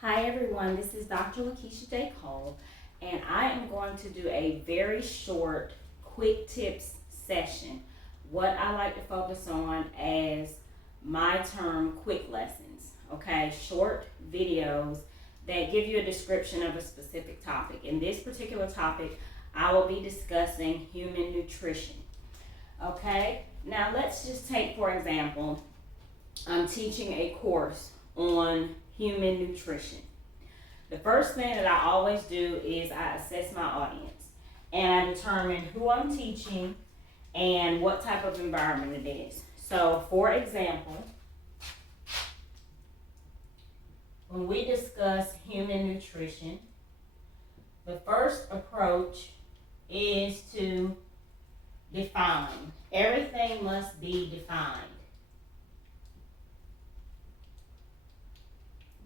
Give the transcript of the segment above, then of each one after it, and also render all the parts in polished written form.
Hi everyone, this is Dr. LaKeisha J and I am going to do a very short quick tips session. What I like to focus on as my term quick lessons, okay? Short videos that give you a description of a specific topic. In this particular topic, I will be discussing human nutrition, okay? Now let's just take, for example, I'm teaching a course on human nutrition. The first thing that I always do is I assess my audience and I determine who I'm teaching and what type of environment it is. So, for example, when we discuss human nutrition, the first approach is to define. Everything must be defined.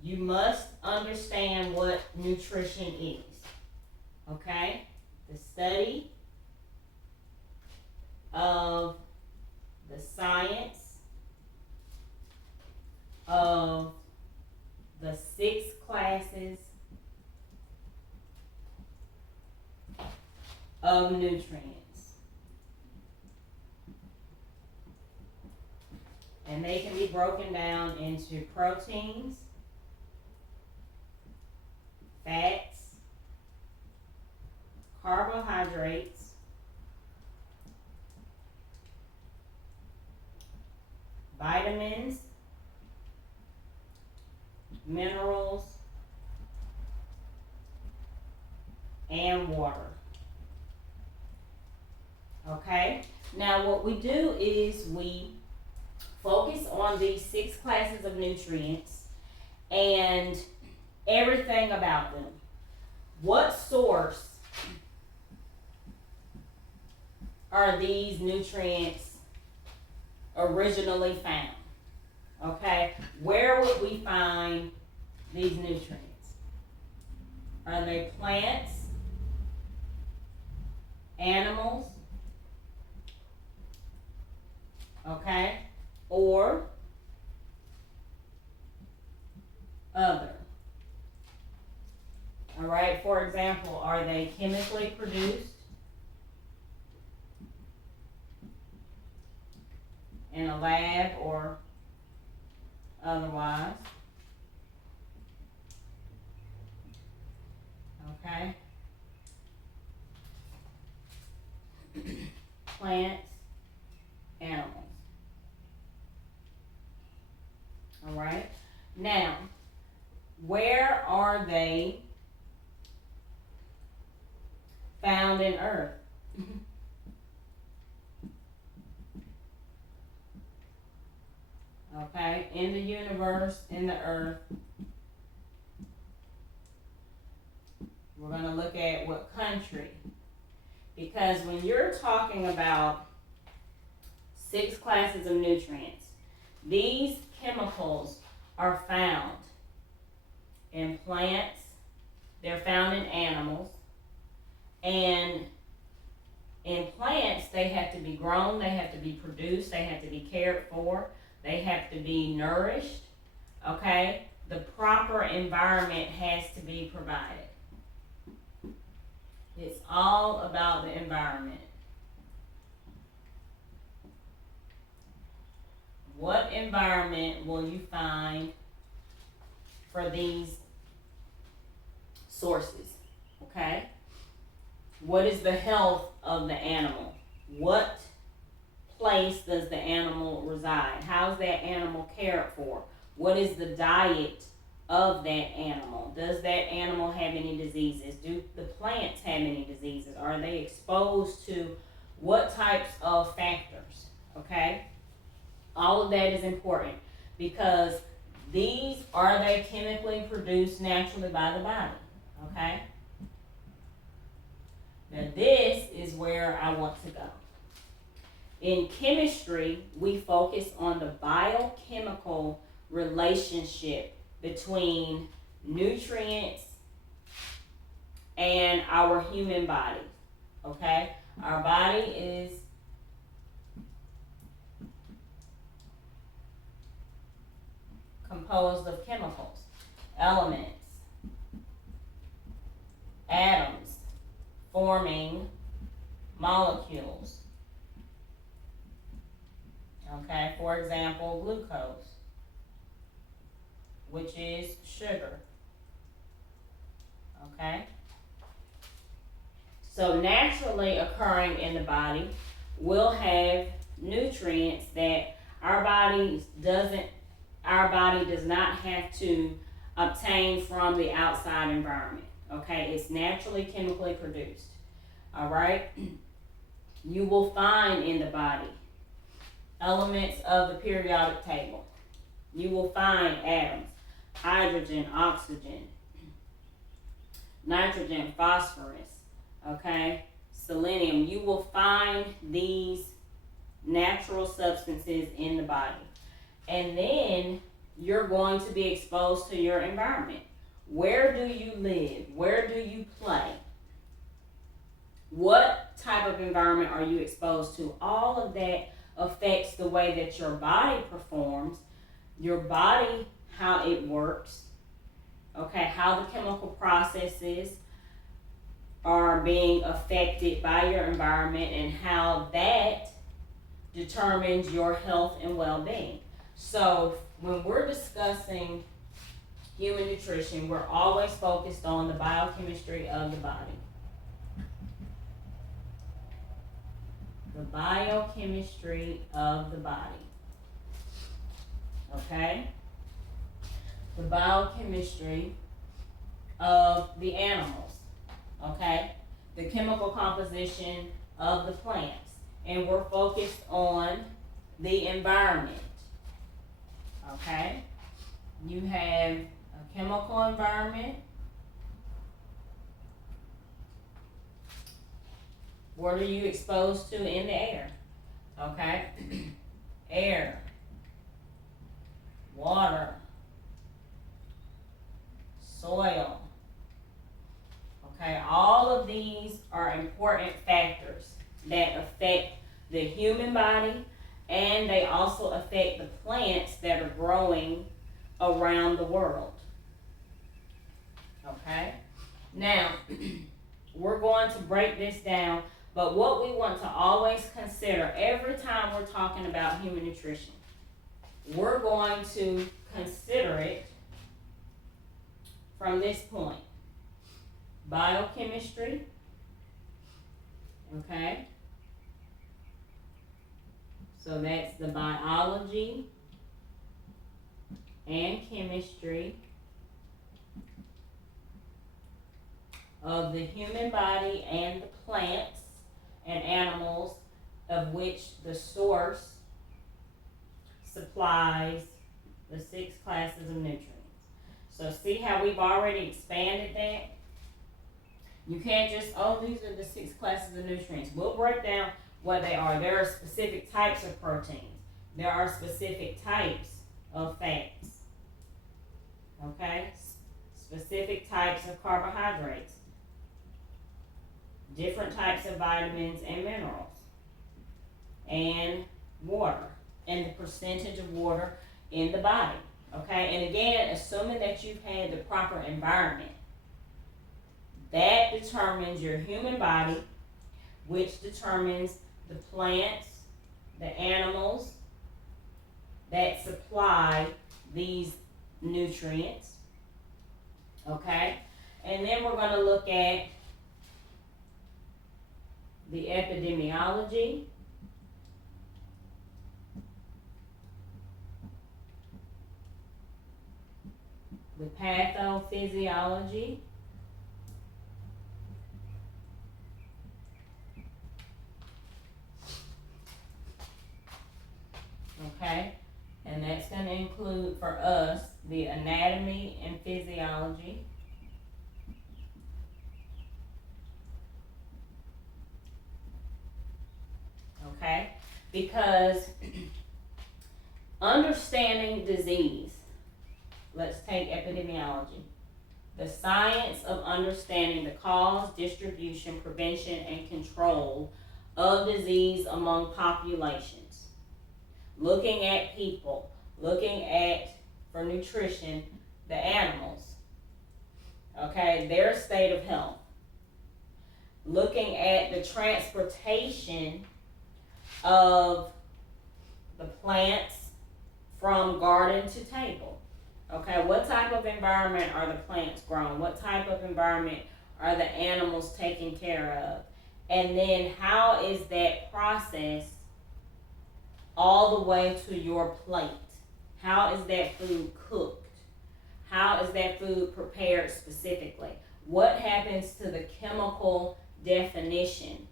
You must understand what nutrition is, okay? The study of the science of the 6 classes of nutrients. And they can be broken down into proteins, fats, carbohydrates, vitamins, minerals, and water. Okay? Now what we do is we focus on these 6 classes of nutrients and everything about them. What source are these nutrients originally found? Okay, where would we find these nutrients? Are they plants, animals, okay, or other? All right, for example, are they chemically produced in a lab or otherwise? Okay. Plants, animals. All right. Now, where are they found in earth? Okay, in the universe, in the earth. We're going to look at what country. Because when you're talking about 6 classes of nutrients, these chemicals are found in plants, they're found in animals, and in plants, they have to be grown, they have to be produced, they have to be cared for, they have to be nourished, okay? The proper environment has to be provided. It's all about the environment. What environment will you find for these sources, okay? What is the health of the animal? What place does the animal reside? How is that animal cared for? What is the diet of that animal? Does that animal have any diseases? Do the plants have any diseases? Are they exposed to what types of factors? Okay? All of that is important because are they chemically produced naturally by the body? Okay? Now this is where I want to go. In chemistry, we focus on the biochemical relationship between nutrients and our human body. Okay? Our body is composed of chemicals, elements, forming molecules. Okay, for example, glucose, which is sugar. Okay? So naturally occurring in the body will have nutrients that our body does not have to obtain from the outside environment. Okay? It's naturally chemically produced. All right? You will find in the body elements of the periodic table. You will find atoms, hydrogen, oxygen, nitrogen, phosphorus, okay, selenium. You will find these natural substances in the body. And then you're going to be exposed to your environment. Where do you live? Where do you play? What type of environment are you exposed to? All of that affects the way that your body performs, your body, how it works, okay, how the chemical processes are being affected by your environment, and how that determines your health and well-being. So when we're discussing human nutrition, we're always focused on the biochemistry of the body. The biochemistry of the body. Okay? The biochemistry of the animals. Okay? The chemical composition of the plants. And we're focused on the environment. Okay? You have a chemical environment. What are you exposed to in the air? Okay? Air, water, soil. Okay? All of these are important factors that affect the human body, and they also affect the plants that are growing around the world. Okay? Now, we're going to break this down. But what we want to always consider every time we're talking about human nutrition, we're going to consider it from this point. Biochemistry, okay? So that's the biology and chemistry of the human body and the plants and animals, of which the source supplies the 6 classes of nutrients. So see how we've already expanded that? You can't just, oh, these are the 6 classes of nutrients. We'll break down what they are. There are specific types of proteins. There are specific types of fats. Okay? Specific types of carbohydrates. Different types of vitamins and minerals, and water, and the percentage of water in the body. Okay, and again, assuming that you've had the proper environment, that determines your human body, which determines the plants, the animals that supply these nutrients. Okay, and then we're going to look at the epidemiology, the pathophysiology, okay, and that's going to include for us the anatomy and physiology, okay, because understanding disease, let's take epidemiology, the science of understanding the cause, distribution, prevention, and control of disease among populations, looking at people, looking at, for nutrition, the animals, okay, their state of health, looking at the transportation of the plants from garden to table. Okay, what type of environment are the plants grown? What type of environment are the animals taken care of? And then how is that process all the way to your plate? How is that food cooked? How is that food prepared specifically? What happens to the chemical definition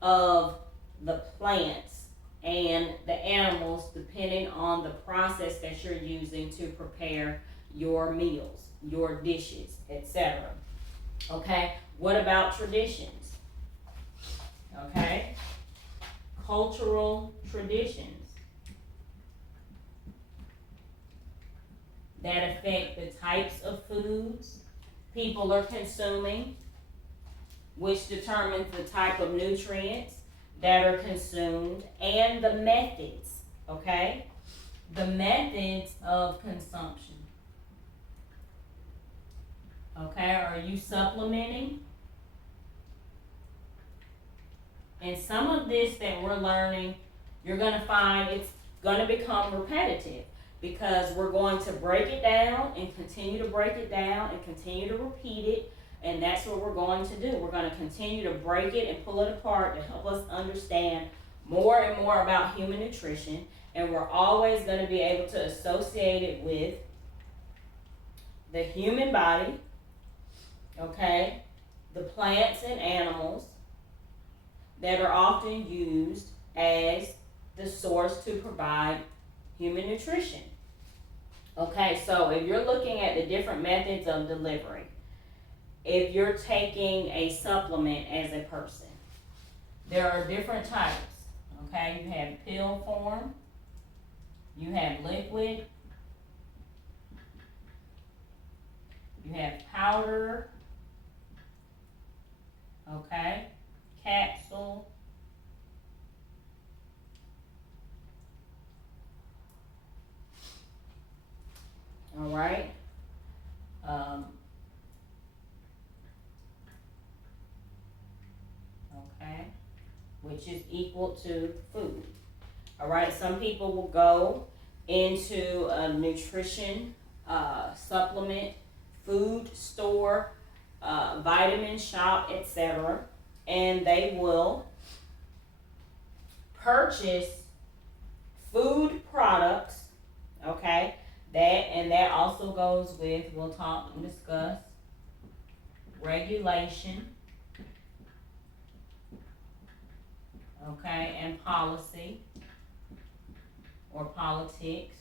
of the plants and the animals depending on the process that you're using to prepare your meals, your dishes, etc.? Okay, what about traditions? Okay, cultural traditions that affect the types of foods people are consuming, which determines the type of nutrients that are consumed, and the methods, okay? The methods of consumption. Okay, are you supplementing? And some of this that we're learning, you're going to find it's going to become repetitive because we're going to break it down and continue to break it down and continue to repeat it. And that's what we're going to do. We're going to continue to break it and pull it apart to help us understand more and more about human nutrition. And we're always going to be able to associate it with the human body, okay, the plants and animals that are often used as the source to provide human nutrition. Okay, so if you're looking at the different methods of delivery, if you're taking a supplement as a person, there are different types. Okay, you have pill form, you have liquid, you have powder, okay, capsule, all right. Okay, which is equal to food. All right, some people will go into a nutrition supplement, food store, vitamin shop, etc., and they will purchase food products, okay? That also goes with, we'll talk and discuss regulation, okay, and policy or politics.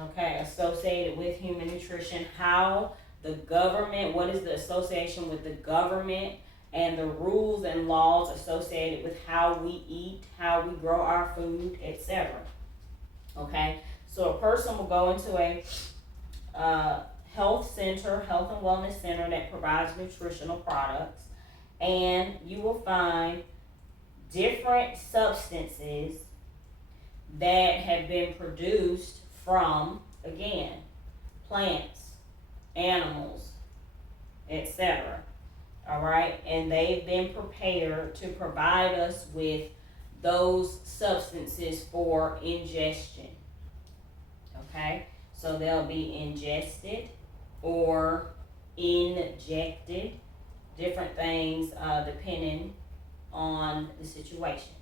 Okay, associated with human nutrition, how the government, what is the association with the government and the rules and laws associated with how we eat, how we grow our food, etc. Okay, so a person will go into a health center, health and wellness center that provides nutritional products, and you will find different substances that have been produced from, again, plants, animals, etc. All right, and they've been prepared to provide us with those substances for ingestion. Okay, so they'll be ingested or injected, different things depending on the situation.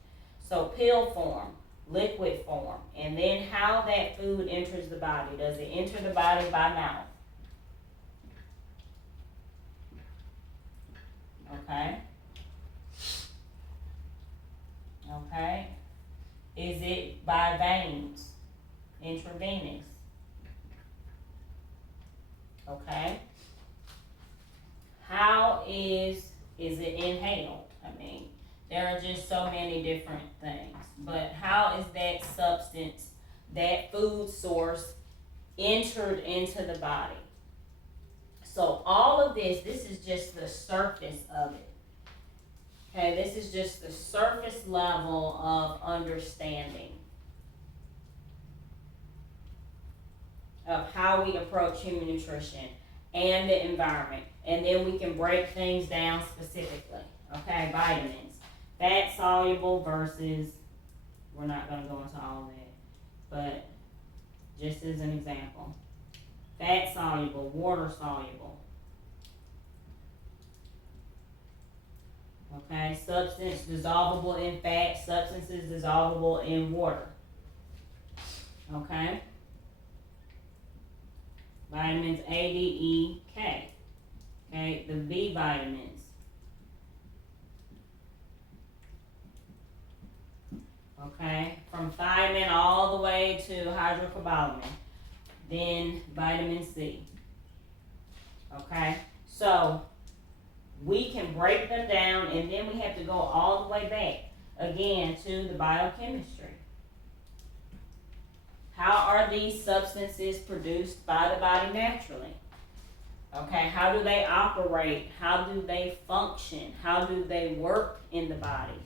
So pill form, liquid form, and then how that food enters the body. Does it enter the body by mouth? Okay. Okay. Is it by veins? Intravenous? Okay. How is it inhaled? I mean, there are just so many different things. But how is that substance, that food source, entered into the body? So all of this is just the surface of it. Okay, this is just the surface level of understanding of how we approach human nutrition and the environment. And then we can break things down specifically. Okay, vitamins. Fat soluble versus, we're not going to go into all of that, but just as an example. Fat soluble, water soluble. Okay, substance dissolvable in fat, substances dissolvable in water. Okay. Vitamins A, D, E, K. Okay, the B vitamins. Okay, from thiamine all the way to hydrocobalamin. Then vitamin C. Okay, so we can break them down, and then we have to go all the way back again to the biochemistry. How are these substances produced by the body naturally? Okay, how do they operate? How do they function? How do they work in the body?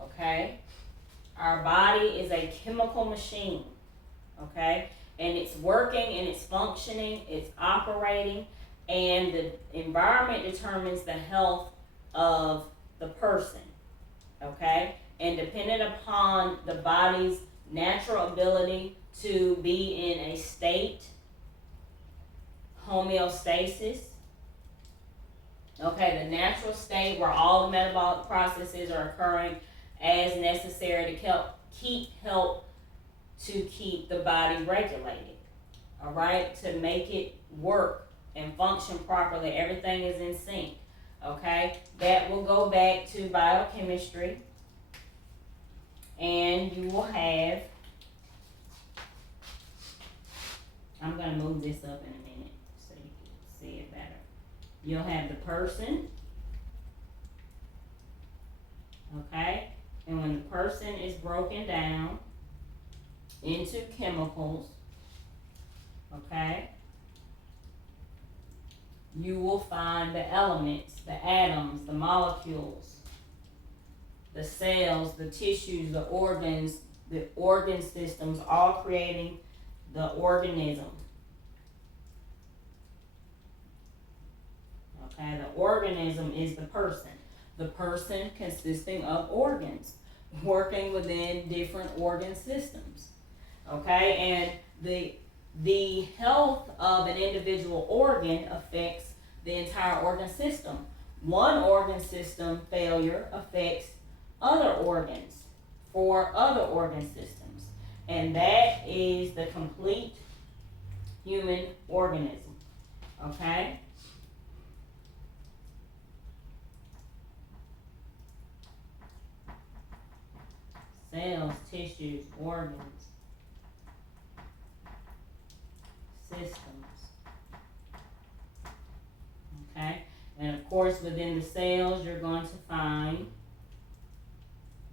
Okay, our body is a chemical machine. Okay, and it's working and it's functioning, it's operating, and the environment determines the health of the person. Okay, and dependent upon the body's natural ability to be in a state homeostasis. Okay, the natural state where all the metabolic processes are occurring as necessary to keep the body regulated. All right, to make it work and function properly, everything is in sync. Okay, that will go back to biochemistry, and you will have, I'm going to move this up in a minute so you can see it better. You'll have the person, okay, and when the person is broken down into chemicals, okay, you will find the elements, the atoms, the molecules, the cells, the tissues, the organs, the organ systems, all creating the organism. Okay, the organism is the person. The person consisting of organs, working within different organ systems. Okay, and the health of an individual organ affects the entire organ system. One organ system failure affects other organs for other organ systems. And that is the complete human organism. Okay? Cells, tissues, organs, systems. Okay? And of course, within the cells, you're going to find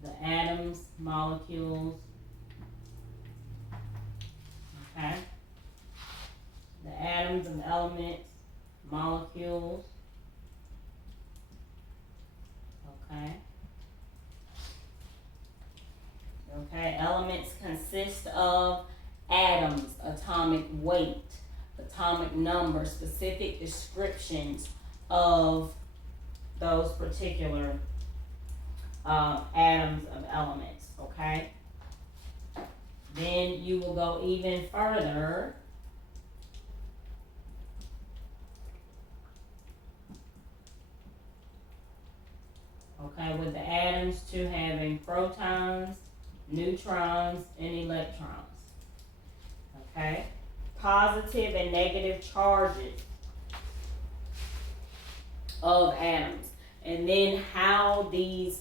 the atoms, molecules. Okay? The atoms and elements, molecules. Okay? Okay, elements consist of atoms, atomic weight, atomic number, specific descriptions of those particular atoms of elements, okay? Then you will go even further. Okay, with the atoms to having protons, neutrons, and electrons. Okay? Positive and negative charges of atoms. And then how these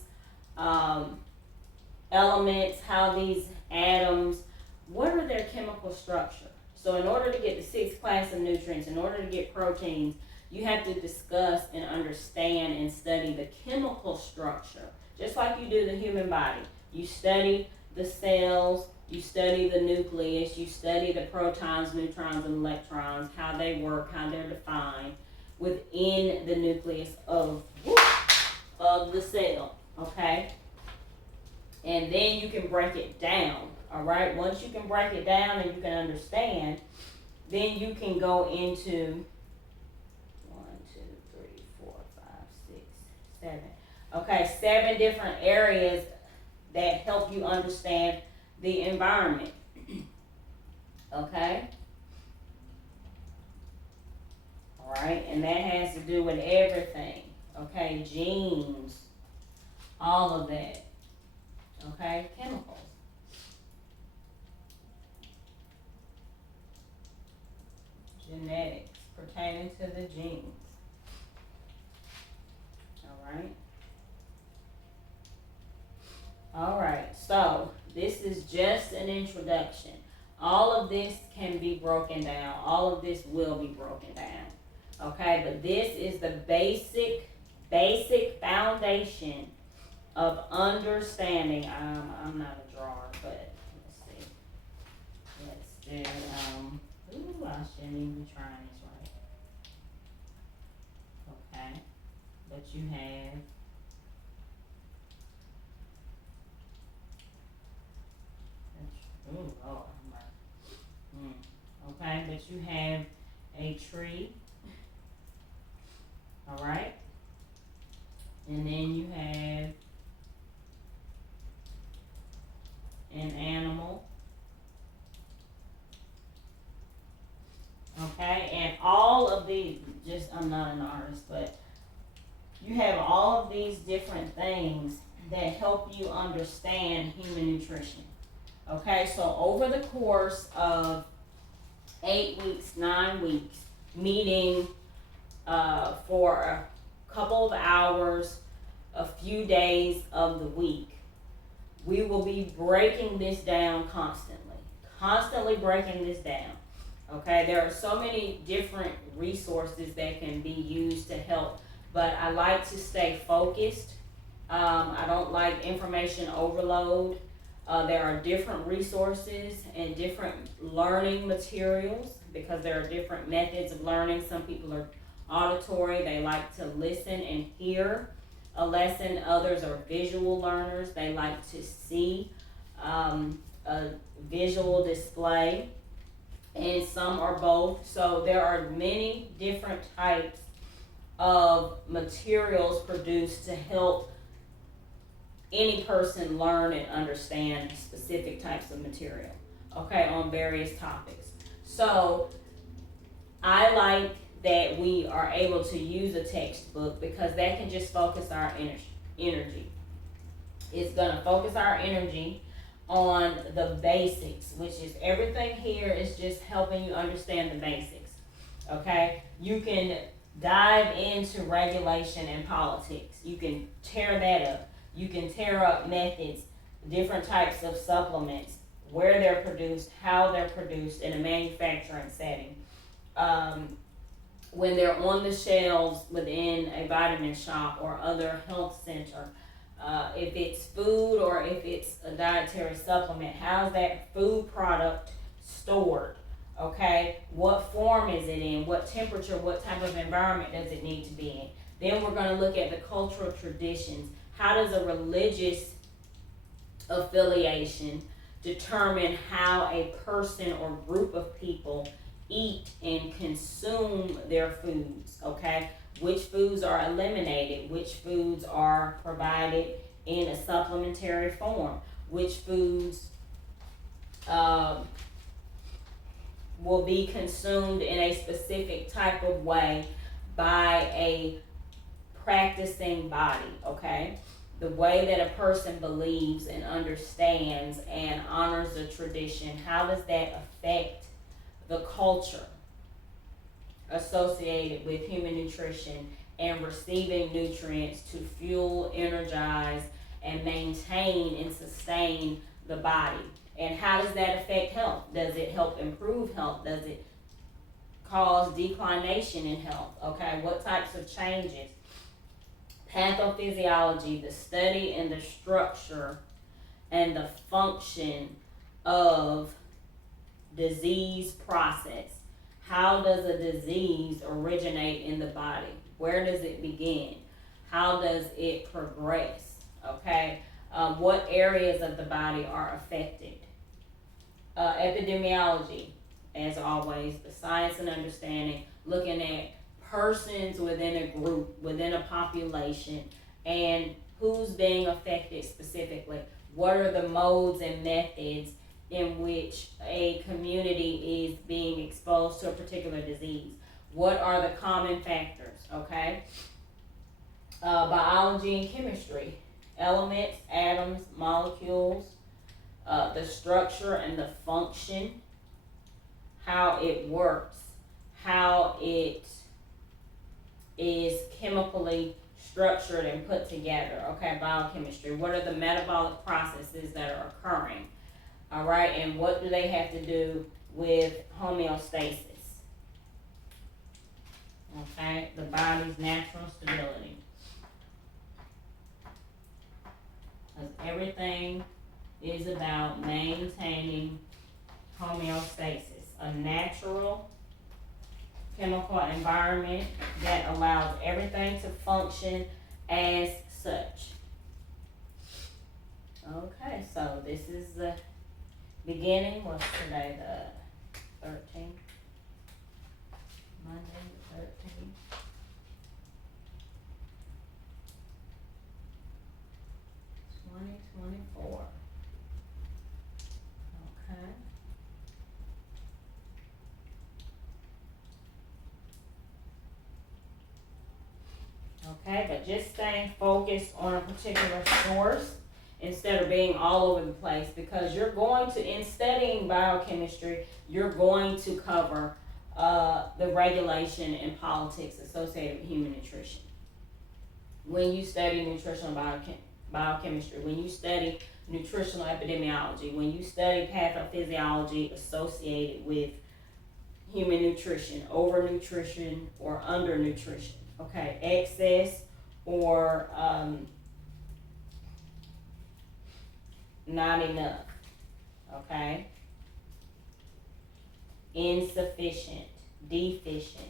elements, how these atoms, what are their chemical structure? So in order to get the sixth class of nutrients, in order to get proteins, you have to discuss and understand and study the chemical structure. Just like you do the human body. You study the cells, you study the nucleus, you study the protons, neutrons, and electrons, how they work, how they're defined within the nucleus of the cell, okay? And then you can break it down, All right, once you can break it down and you can understand, then you can go into 1, 2, 3, 4, 5, 6, 7. Okay, 7 different areas that help you understand the environment. Okay? All right, and that has to do with everything. Okay, genes, all of that. Okay, chemicals. Genetics pertaining to the genes. Alright. Alright, so this is just an introduction. All of this can be broken down. All of this will be broken down. Okay, but this is the basic foundation of understanding. I'm not a drawer, but let's see. Let's do, ooh, I shouldn't even be trying this right. Okay, but you have oh Lord, okay, but you have a tree, all right, and then you have an animal, okay, and all of these, I'm not an artist, but you have all of these different things that help you understand human nutrition. Okay, so over the course of 8 weeks, 9 weeks, meeting for a couple of hours, a few days of the week, we will be breaking this down constantly breaking this down. Okay, there are so many different resources that can be used to help, but I like to stay focused. I don't like information overload. There are different resources and different learning materials because there are different methods of learning. Some people are auditory, they like to listen and hear a lesson. Others are visual learners, they like to see a visual display, and some are both. So there are many different types of materials produced to help any person learn and understand specific types of material, okay, on various topics. So I like that we are able to use a textbook because that can just focus our energy. It's going to focus our energy on the basics, which is everything here is just helping you understand the basics, okay? You can dive into regulation and politics. You can tear that up. You can tear up methods, different types of supplements, where they're produced, how they're produced in a manufacturing setting. When they're on the shelves within a vitamin shop or other health center, if it's food or if it's a dietary supplement, how's that food product stored? Okay, what form is it in? What temperature, what type of environment does it need to be in? Then we're going to look at the cultural traditions. How does a religious affiliation determine how a person or group of people eat and consume their foods, okay? Which foods are eliminated, which foods are provided in a supplementary form, which foods will be consumed in a specific type of way by a practicing body, okay? The way that a person believes and understands and honors a tradition, how does that affect the culture associated with human nutrition and receiving nutrients to fuel, energize, and maintain and sustain the body? And how does that affect health? Does it help improve health? Does it cause declination in health? Okay, what types of changes? Pathophysiology, the study and the structure and the function of disease process. How does a disease originate in the body? Where does it begin? How does it progress? Okay, what areas of the body are affected? epidemiology, as always, the science and understanding, looking at persons within a group, within a population, and who's being affected specifically. What are the modes and methods in which a community is being exposed to a particular disease? What are the common factors, okay? Biology and chemistry, elements, atoms, molecules, the structure and the function, how it works, how it is chemically structured and put together, okay, biochemistry. What are the metabolic processes that are occurring, all right, and what do they have to do with homeostasis, okay, the body's natural stability. Because everything is about maintaining homeostasis, a natural chemical environment that allows everything to function as such. Okay, so this is the beginning. What's today, the 13th? Monday the 13th. $2024. Okay. Okay, but just staying focused on a particular source instead of being all over the place, because you're going to, in studying biochemistry, you're going to cover the regulation and politics associated with human nutrition. When you study nutritional biochemistry, when you study nutritional epidemiology, when you study pathophysiology associated with human nutrition, overnutrition or undernutrition, okay, excess or not enough, okay, insufficient, deficient,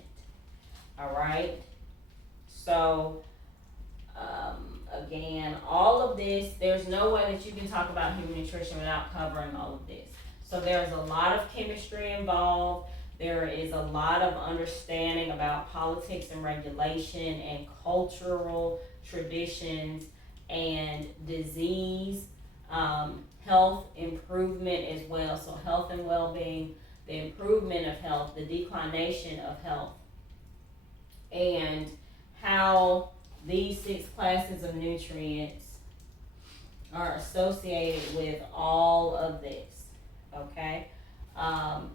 all right. So again, all of this, there's no way that you can talk about human nutrition without covering all of this. So there's a lot of chemistry involved. There is a lot of understanding about politics and regulation and cultural traditions and disease, health improvement as well. So health and well-being, the improvement of health, the declination of health, and how these 6 classes of nutrients are associated with all of this, okay?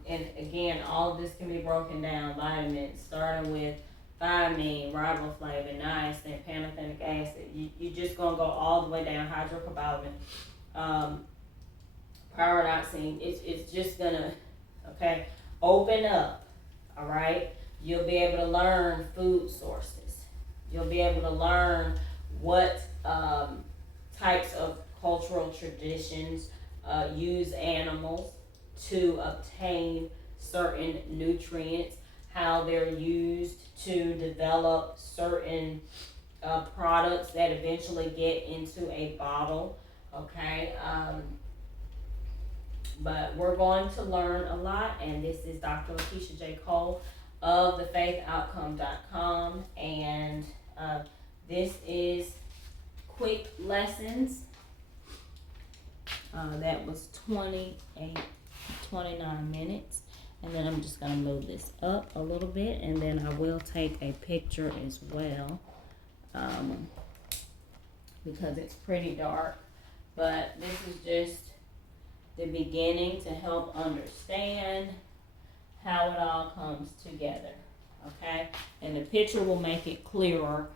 And again, all of this can be broken down, vitamins, starting with thiamine, riboflavin, niacin, pantothenic acid. You're just going to go all the way down, hydrocobalamin, pyridoxine. It's just going to, okay, open up, all right? You'll be able to learn food sources. You'll be able to learn what types of cultural traditions use animals to obtain certain nutrients, how they're used to develop certain products that eventually get into a bottle, okay? But we're going to learn a lot, and this is Dr. LaKeisha J. Cole of thefaithoutcome.com, and this is QuickLessons. That was 29 minutes, and then I'm just going to move this up a little bit, and then I will take a picture as well, because it's pretty dark, but this is just the beginning to help understand how it all comes together, okay? And the picture will make it clearer,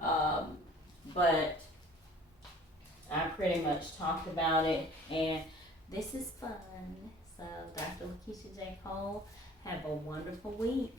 but I pretty much talked about it, and this is fun. So, Dr. LaKeisha J. Cole, have a wonderful week.